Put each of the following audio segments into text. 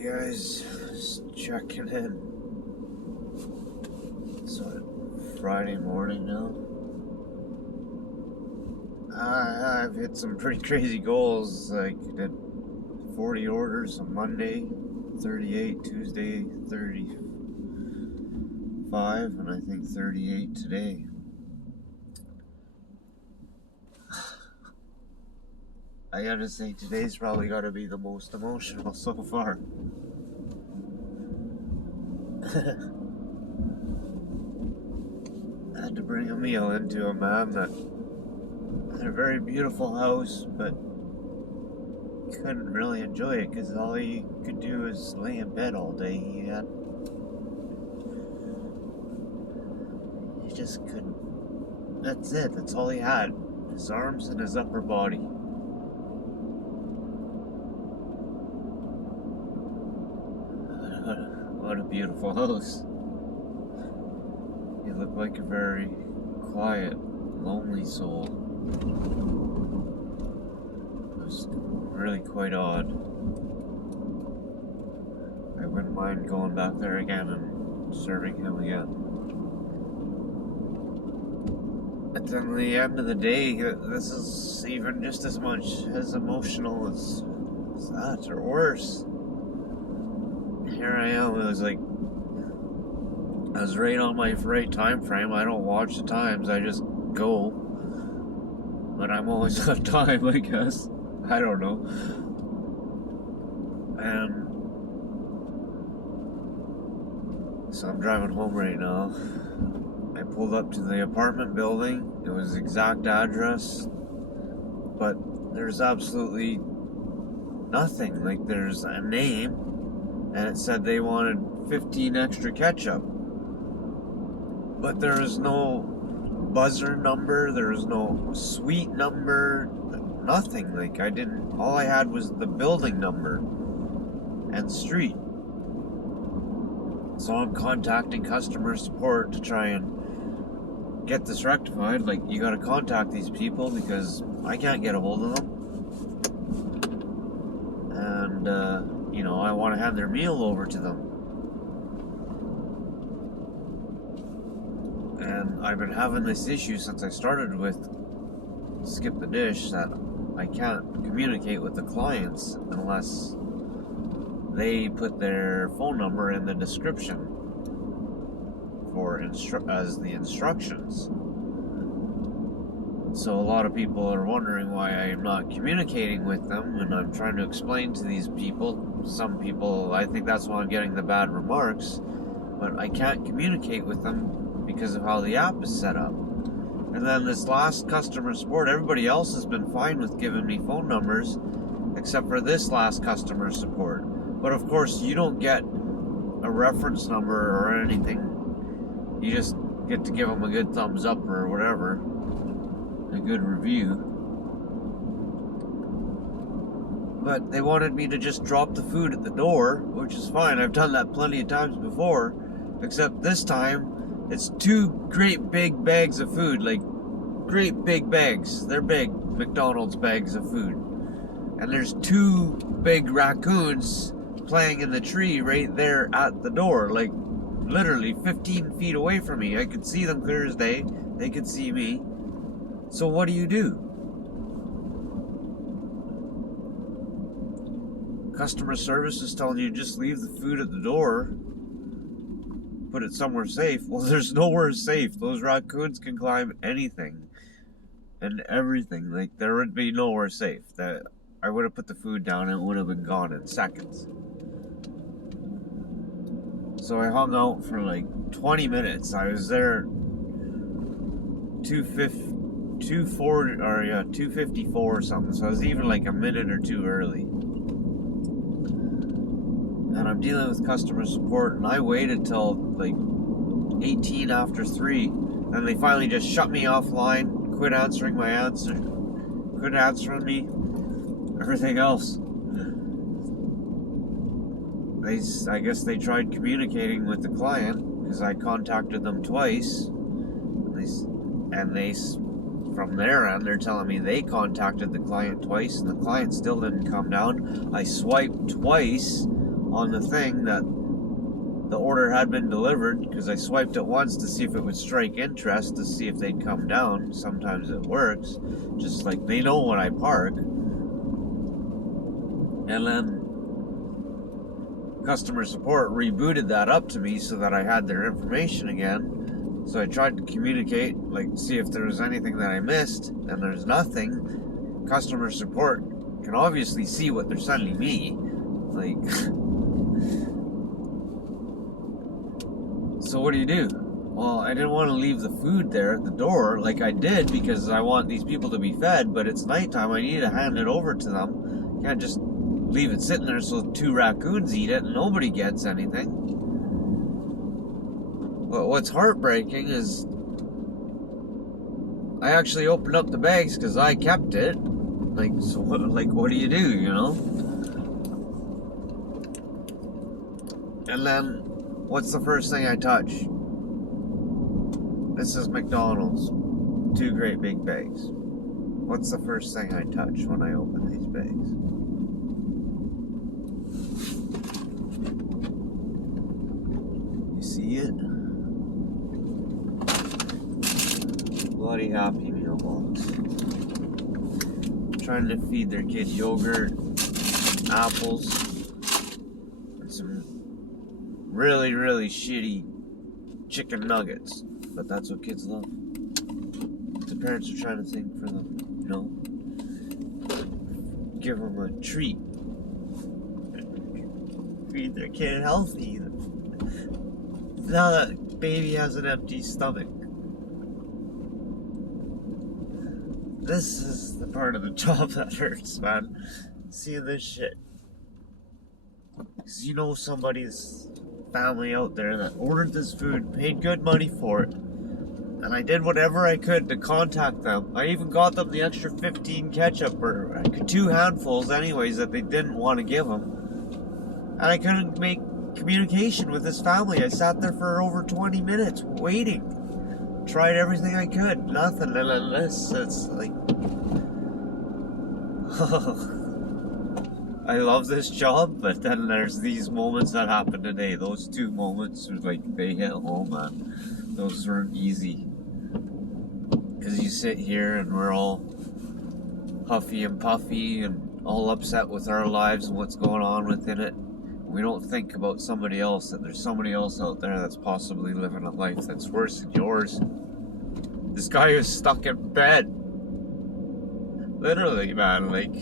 Hey guys, just checking in. It's Friday morning now. I've hit some pretty crazy goals. Like, did 40 orders on Monday, 38 Tuesday, 35, and I think 38 today. I gotta say, today's probably gotta be the most emotional so far. I had to bring a meal into a man that had a very beautiful house, but couldn't really enjoy it because all he could do is lay in bed all day. He just couldn't. That's it. That's all he had. His arms and his upper body. What a beautiful house. He looked like a very quiet, lonely soul. It was really quite odd. I wouldn't mind going back there again and serving him again. But then at the end of the day, this is even just as much as emotional as that, or worse. Here I am, it was like, I was right on my right time frame. I don't watch the times, I just go. But I'm always on time, I guess. I don't know. And so I'm driving home right now. I pulled up to the apartment building. It was the exact address, but there's absolutely nothing. Like, there's a name, and it said they wanted 15 extra ketchup. But there is no buzzer number, there is no suite number, nothing. Like, all I had was the building number and street. So I'm contacting customer support to try and get this rectified. Like, you gotta contact these people because I can't get a hold of them. And, I want to hand their meal over to them. And I've been having this issue since I started with Skip the Dish, that I can't communicate with the clients unless they put their phone number in the description as the instructions. So a lot of people are wondering why I am not communicating with them, and I'm trying to explain to these people. Some people, I think that's why I'm getting the bad remarks, but I can't communicate with them because of how the app is set up. And then this last customer support, everybody else has been fine with giving me phone numbers except for this last customer support. But of course, you don't get a reference number or anything. You just get to give them a good thumbs up or whatever, a good review. But they wanted me to just drop the food at the door, which is fine. I've done that plenty of times before, except this time it's 2 great big bags of food, like great big bags. They're big McDonald's bags of food. And there's 2 big raccoons playing in the tree right there at the door, like literally 15 feet away from me. I could see them clear as day. They could see me. So what do? Customer service is telling you just leave the food at the door, put it somewhere safe. Well, there's nowhere safe. Those raccoons can climb anything and everything. Like, there would be nowhere safe. That I would have put the food down and it would have been gone in seconds. So I hung out for like 20 minutes. I was there 2:54 or something. So I was even like a minute or 2 early. And I'm dealing with customer support, and I waited till like 18 after 3, and they finally just shut me offline, quit answering me, everything else. I guess they tried communicating with the client, because I contacted them twice, and from their end, they're telling me they contacted the client twice, and the client still didn't come down. I swiped twice on the thing that the order had been delivered, because I swiped it once to see if it would strike interest, to see if they'd come down. Sometimes it works, just like they know when I park. And then customer support rebooted that up to me so that I had their information again. So I tried to communicate, like see if there was anything that I missed, and there's nothing. Customer support can obviously see what they're sending me, like. So what do? Well, I didn't want to leave the food there at the door like I did, because I want these people to be fed, but it's nighttime. I need to hand it over to them. Can't just leave it sitting there so 2 raccoons eat it and nobody gets anything. But what's heartbreaking is I actually opened up the bags because I kept it. Like, so what do, you know? And then, what's the first thing I touch? This is McDonald's. 2 great big bags. What's the first thing I touch when I open these bags? You see it? Bloody Happy Meal box. Trying to feed their kid yogurt, apples, and some really, really shitty chicken nuggets. But that's what kids love. The parents are trying to think for them, you know? Give them a treat. Feed their kid healthy. Now that baby has an empty stomach. This is the part of the job that hurts, man. Seeing this shit. Because you know somebody's family out there that ordered this food, paid good money for it, and I did whatever I could to contact them. I even got them the extra 15 ketchup, or 2 handfuls anyways, that they didn't want to give them. And I couldn't make communication with this family. I sat there for over 20 minutes waiting. Tried everything I could. Nothing. And this, it's like... I love this job, but then there's these moments that happen today. Those 2 moments, like, they hit home, man. Those weren't easy. Because you sit here and we're all huffy and puffy and all upset with our lives and what's going on within it. We don't think about somebody else, that there's somebody else out there that's possibly living a life that's worse than yours. This guy is stuck in bed. Literally, man, like...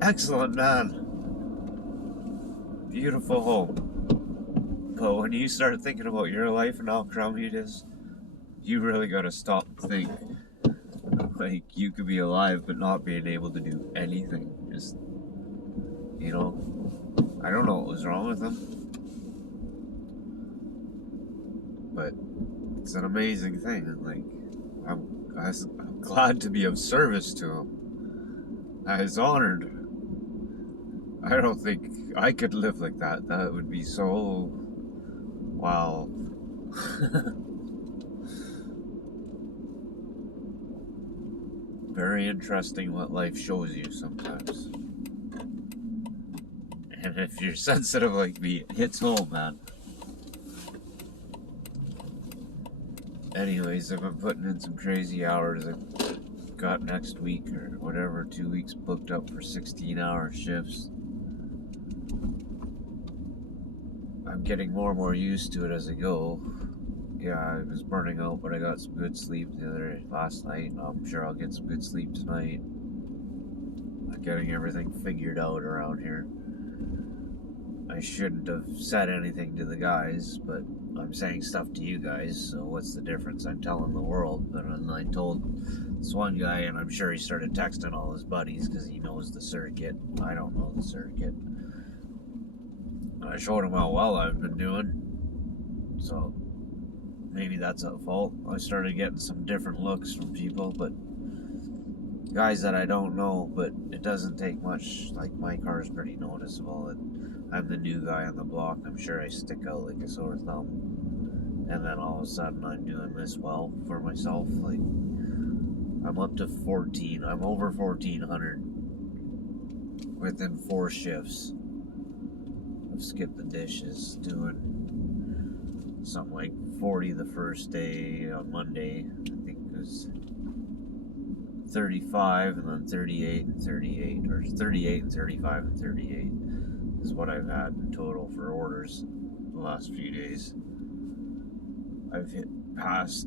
Excellent man. Beautiful home. But when you start thinking about your life and how crummy it is, you really gotta stop and think. Like, you could be alive but not being able to do anything. Just, you know, I don't know what was wrong with him. But it's an amazing thing. Like, I'm glad to be of service to him. I was honored. I don't think I could live like that. That would be so... Wow. Very interesting what life shows you sometimes. And if you're sensitive like me, it hits home, man. Anyways, I've been putting in some crazy hours. I've got next week or whatever, 2 weeks booked up for 16-hour shifts. I'm getting more and more used to it as I go. Yeah, I was burning out, but I got some good sleep last night. I'm sure I'll get some good sleep tonight. I'm getting everything figured out around here. I shouldn't have said anything to the guys, but I'm saying stuff to you guys, so what's the difference? I'm telling the world. But then I told this one guy, and I'm sure he started texting all his buddies because he knows the circuit. I don't know the circuit. I showed him how well I've been doing, so maybe that's at fault. I started getting some different looks from people, but guys that I don't know, but it doesn't take much. Like, my car is pretty noticeable. I'm the new guy on the block. I'm sure I stick out like a sore thumb. And then all of a sudden I'm doing this well for myself. Like, I'm up to 14. I'm over 1,400 within 4 shifts. I've skipped the dishes, doing something like 40 the first day on Monday. I think it was 35 and then 38 and 38, or 38 and 35 and 38 is what I've had in total for orders the last few days. I've hit past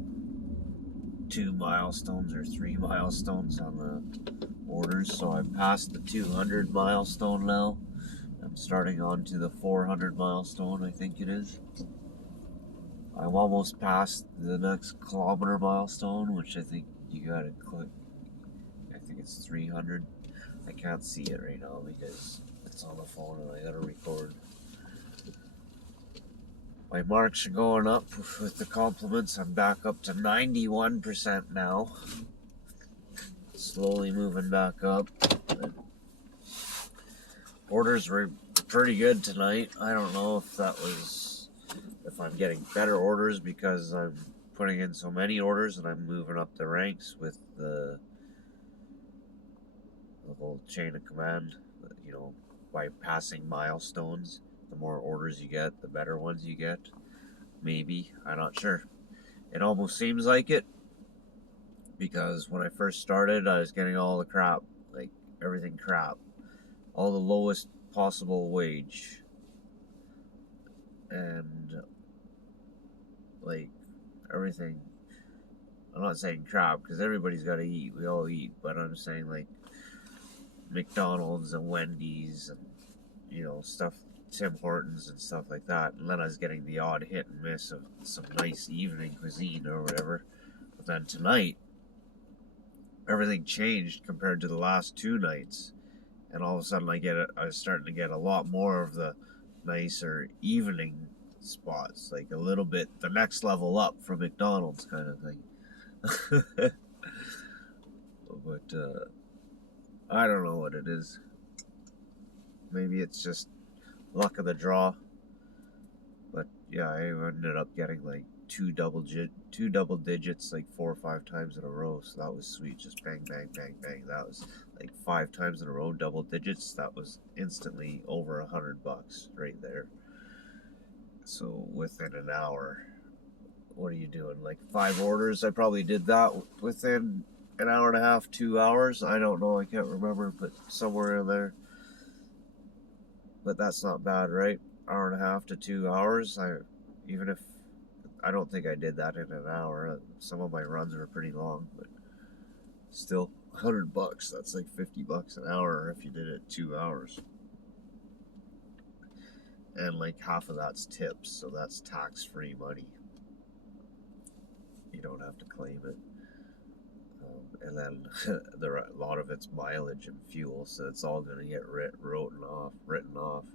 2 milestones or 3 milestones on the orders, so I've passed the 200 milestone now. I'm starting on to the 400 milestone, I think it is. I'm almost past the next kilometer milestone, which I think you gotta click. I think it's 300. I can't see it right now because it's on the phone and I gotta record. My marks are going up with the compliments. I'm back up to 91% now. Slowly moving back up. Orders were pretty good tonight. I don't know if I'm getting better orders because I'm putting in so many orders and I'm moving up the ranks with the whole chain of command, by passing milestones. The more orders you get, the better ones you get. Maybe. I'm not sure. It almost seems like it, because when I first started, I was getting all the crap, like everything crap. All the lowest possible wage. And, like, everything. I'm not saying crap, because everybody's got to eat. We all eat. But I'm saying, like, McDonald's and Wendy's and, stuff, Tim Hortons and stuff like that. And then I was getting the odd hit and miss of some nice evening cuisine or whatever. But then tonight, everything changed compared to the last 2 nights. And all of a sudden I was starting to get a lot more of the nicer evening spots. Like a little bit, the next level up from McDonald's kind of thing. But, I don't know what it is. Maybe it's just luck of the draw. But yeah, I ended up getting like two double digits like 4 or 5 times in a row. So that was sweet. Just bang, bang, bang, bang. That was like 5 times in a row, double digits. That was instantly over $100 right there. So within an hour, what are you doing? Like 5 orders? I probably did that within an hour and a half, 2 hours. I don't know. I can't remember, but somewhere in there. But that's not bad, right? Hour and a half to 2 hours. I don't think I did that in an hour. Some of my runs were pretty long, but still, $100. That's like $50 an hour if you did it 2 hours. And like half of that's tips, so that's tax-free money. You don't have to claim it. And then a lot of it's mileage and fuel, so it's all going to get written off.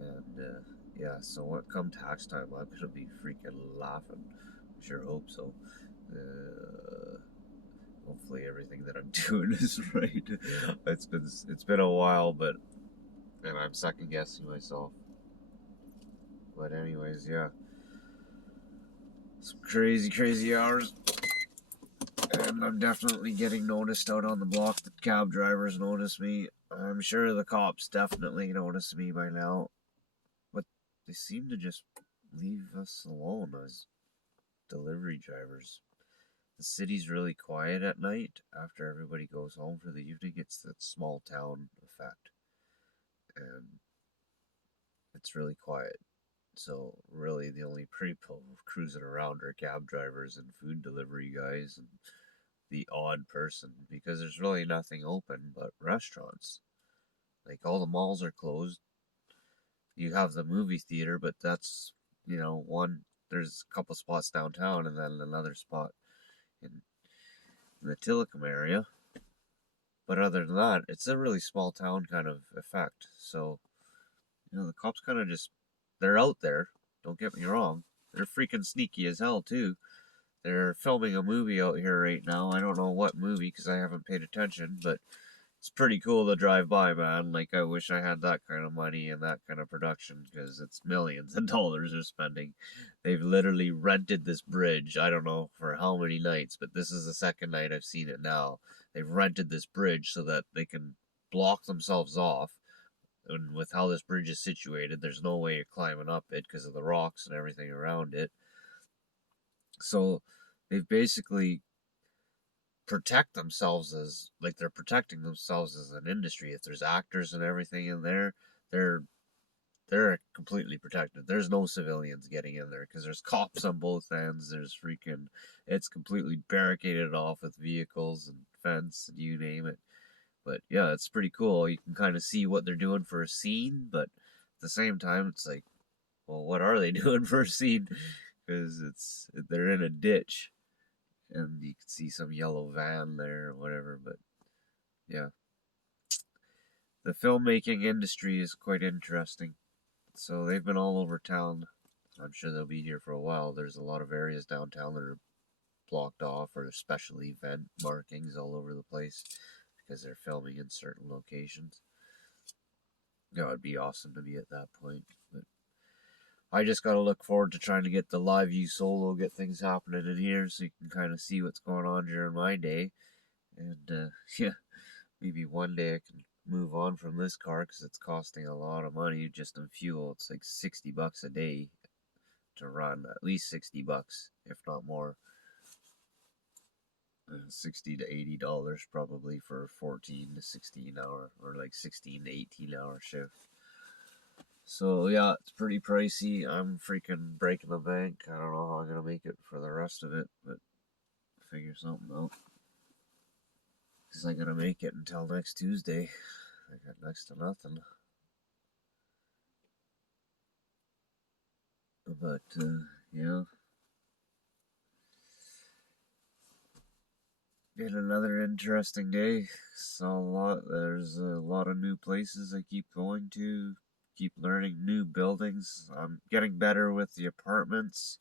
And yeah, so what come tax time, I'm going to be freaking laughing. I sure hope so. Hopefully everything that I'm doing is right. It's been a while, and I'm second guessing myself. But anyways, yeah. Some crazy hours. And I'm definitely getting noticed out on the block. The cab drivers notice me. I'm sure the cops definitely notice me by now. But they seem to just leave us alone as delivery drivers. The city's really quiet at night after everybody goes home for the evening. It's that small town effect. And it's really quiet. So really the only people cruising around are cab drivers and food delivery guys and the odd person, because there's really nothing open but restaurants. Like all the malls are closed. You have the movie theater, but that's, there's a couple spots downtown and then another spot in the Tillicum area. But other than that, it's a really small town kind of effect. So, the cops kind of they're out there. Don't get me wrong. They're freaking sneaky as hell, too. They're filming a movie out here right now. I don't know what movie because I haven't paid attention, but it's pretty cool to drive by, man. Like, I wish I had that kind of money and that kind of production, because it's millions of dollars they're spending. They've literally rented this bridge. I don't know for how many nights, but this is the second night I've seen it now. They've rented this bridge so that they can block themselves off. And with how this bridge is situated, there's no way of climbing up it because of the rocks and everything around it. So they've basically protect themselves as, like, they're protecting themselves as an industry. If there's actors and everything in there, they're they're completely protected. There's no civilians getting in there because there's cops on both ends. There's freaking, it's completely barricaded off with vehicles and fence and you name it. But yeah, it's pretty cool. You can kind of see what they're doing for a scene, but at the same time, it's like, well, what are they doing for a scene? Because they're in a ditch, and you can see some yellow van there or whatever. But yeah, the filmmaking industry is quite interesting. So they've been all over town. I'm sure they'll be here for a while. There's a lot of areas downtown that are blocked off, or special event markings all over the place because they're filming in certain locations. Yeah, it'd be awesome to be at that point. But I just gotta look forward to trying to get the live view solo, get things happening in here so you can kind of see what's going on during my day. And yeah, maybe one day I can move on from this car because it's costing a lot of money just in fuel. It's like $60 a day to run, at least $60, if not more. 60 to $80 probably for a 14 to 16 hour, or like 16 to 18 hour shift. So yeah, it's pretty pricey. I'm freaking breaking the bank. I don't know how I'm gonna make it for the rest of it, but figure something out. Cause I gotta make it until next Tuesday. I got next to nothing. But yeah, been another interesting day. Saw a lot. There's a lot of new places I keep going to. Keep learning new buildings. I'm getting better with the apartments.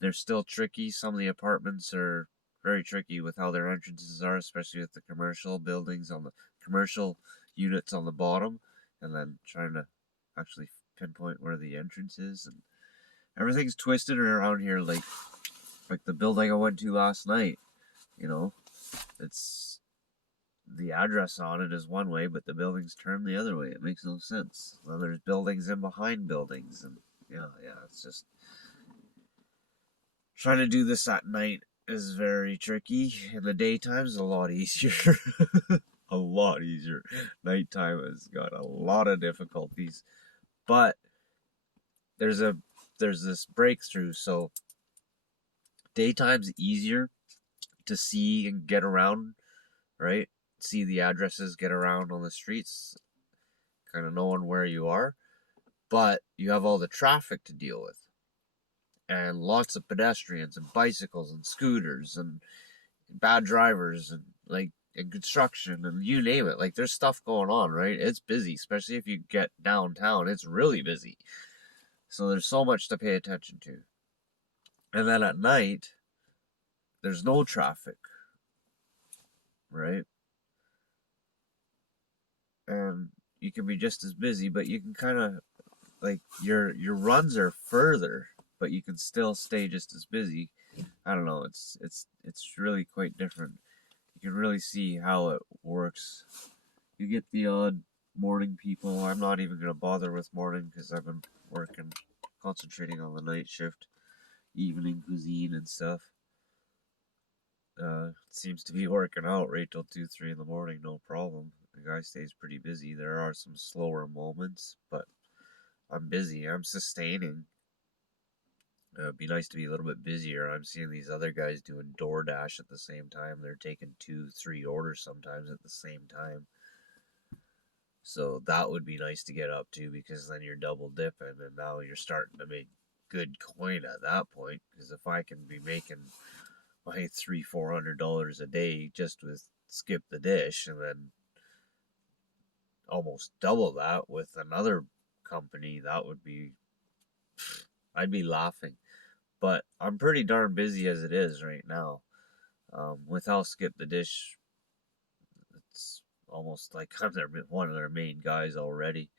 They're still tricky. Some of the apartments are very tricky with how their entrances are, especially with the commercial buildings on the commercial units on the bottom, and then trying to actually pinpoint where the entrance is. And everything's twisted around here, like the building I went to last night. You know, it's the address on it is one way, but the building's turned the other way. It makes no sense. Then there's buildings in behind buildings, and yeah, it's just trying to do this at night is very tricky. In the daytime is a lot easier. A lot easier. Nighttime has got a lot of difficulties, but there's this breakthrough. So daytime's easier to see and get around, right? See the addresses, get around on the streets, kind of knowing where you are. But you have all the traffic to deal with, and lots of pedestrians and bicycles and scooters and bad drivers and like in construction and you name it. Like there's stuff going on, right? It's busy, especially if you get downtown. It's really busy. So there's so much to pay attention to. And then at night, there's no traffic, right? And you can be just as busy, but you can kind of like your runs are further, but you can still stay just as busy. I don't know. It's really quite different. You can really see how it works. You get the odd morning people. I'm not even going to bother with morning because I've been working, concentrating on the night shift, evening cuisine and stuff. It seems to be working out right till 2, 3 in the morning, no problem. The guy stays pretty busy. There are some slower moments, but I'm busy. I'm sustaining. It'd be nice to be a little bit busier. I'm seeing these other guys doing DoorDash at the same time. They're taking 2, 3 orders sometimes at the same time. So that would be nice to get up to because then you're double dipping and now you're starting to make good coin at that point. Because if I can be making my $300-400 a day just with Skip the Dish and then almost double that with another company, that would be, I'd be laughing. But I'm pretty darn busy as it is right now. Without Skip the Dish, it's almost like I'm one of their main guys already.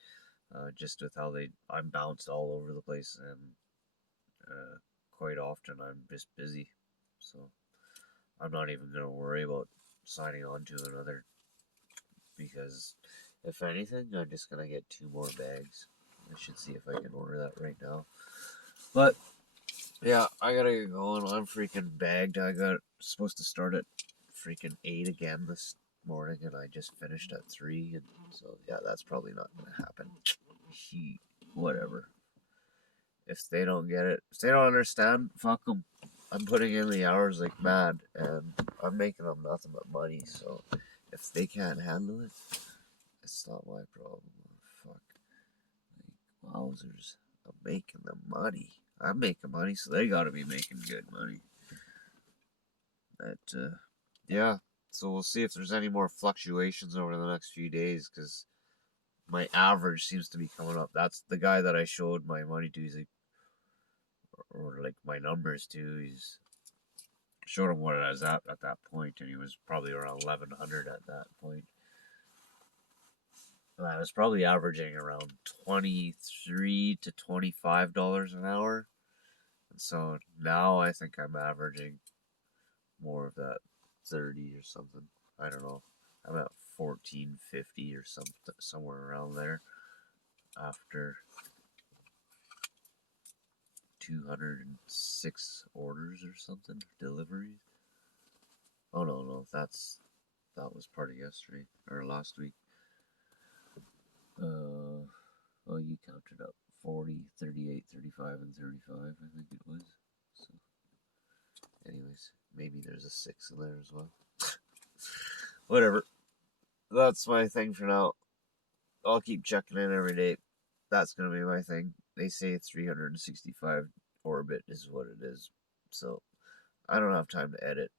Just with how I'm bounced all over the place, and quite often I'm just busy. So I'm not even gonna worry about signing on to another because if anything, I'm just gonna get 2 more bags. I should see if I can order that right now. But yeah, I gotta get going. I'm freaking bagged. I got supposed to start at freaking 8 again this morning, and I just finished at 3, and so yeah, that's probably not gonna happen. Whatever. If they don't get it, if they don't understand, fuck them. I'm putting in the hours like mad, and I'm making them nothing but money. So if they can't handle it, it's not my problem. Fuck. Like, wowzers. I'm making them money. I'm making money, so they gotta be making good money. But, yeah. So we'll see if there's any more fluctuations over the next few days, because my average seems to be coming up. That's the guy that I showed my money to. He's like, or like my numbers to. He's showed him what I was at that point, and he was probably around 1100 at that point. I was probably averaging around $23 to $25 an hour, and so now I think I'm averaging more of that 30 or something. I don't know. I'm at 1450 or something, somewhere around there, after 206 orders or something, deliveries. Oh no, that was part of yesterday or last week. Well, you counted up 40, 38, 35, and 35, I think it was. So, anyways, maybe there's a 6 in there as well. Whatever. That's my thing for now. I'll keep checking in every day. That's going to be my thing. They say 365 orbit is what it is. So, I don't have time to edit.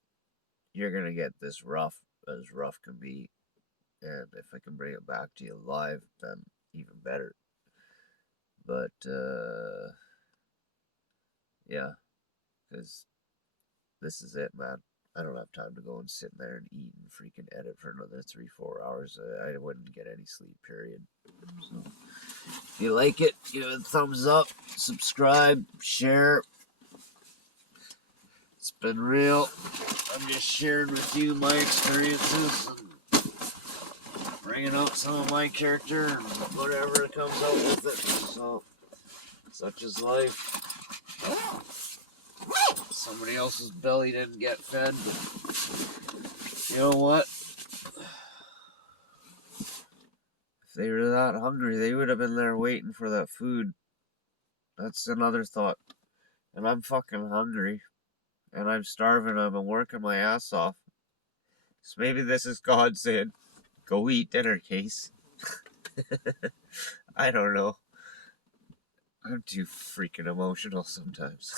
You're going to get this rough as rough can be. And if I can bring it back to you live, then even better. But, yeah, because this is it, man. I don't have time to go and sit in there and eat and freaking edit for another 3-4 hours. I wouldn't get any sleep, period. So, if you like it, give it a thumbs up, subscribe, share. It's been real. I'm just sharing with you my experiences and bringing out some of my character and whatever comes out with it. So, such is life. Somebody else's belly didn't get fed, but you know what? If they were that hungry, they would have been there waiting for that food. That's another thought. And I'm fucking hungry. And I'm starving. I've been working my ass off. So maybe this is God saying, go eat dinner, Case. I don't know. I'm too freaking emotional sometimes.